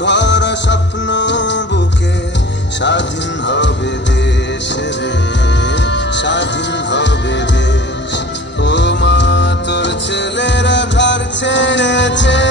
ভরা স্বপ্ন বুকে, স্বাধীন হবে দেশ রে, স্বাধীন হবে দেশ। ও মা, তোর ছেলেরা ঘর ছেড়েছে।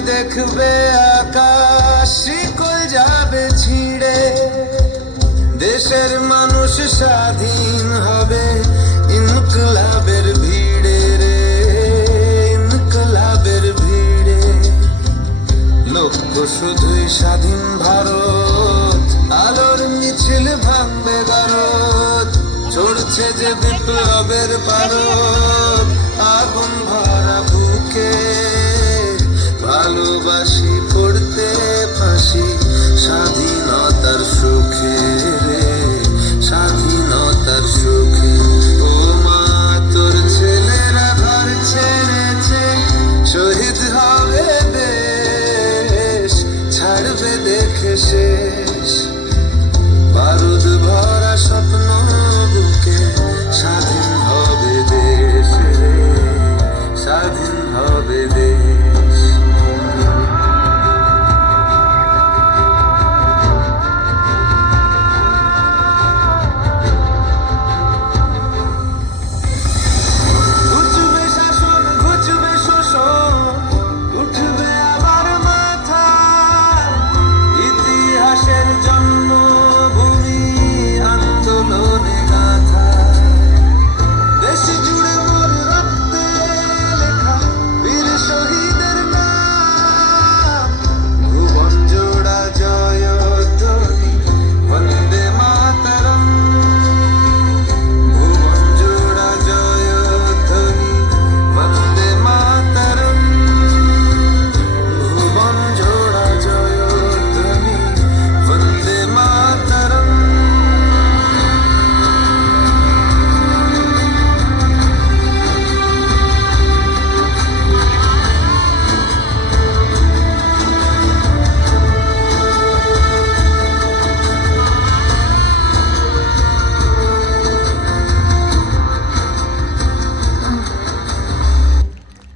দেখবে আকাশ, শিকল যাবে ছিঁড়ে। দেশের মানুষ স্বাধীন হবে ইনকলাবের ভিড়ে রে, ইনকলাবের ভিড়ে। লক্ষ্য শুধুই স্বাধীন ভারত, আলোর মিছিল ভাঙবে ভারত। চড়ছে যে বিপ্লবের পারদ।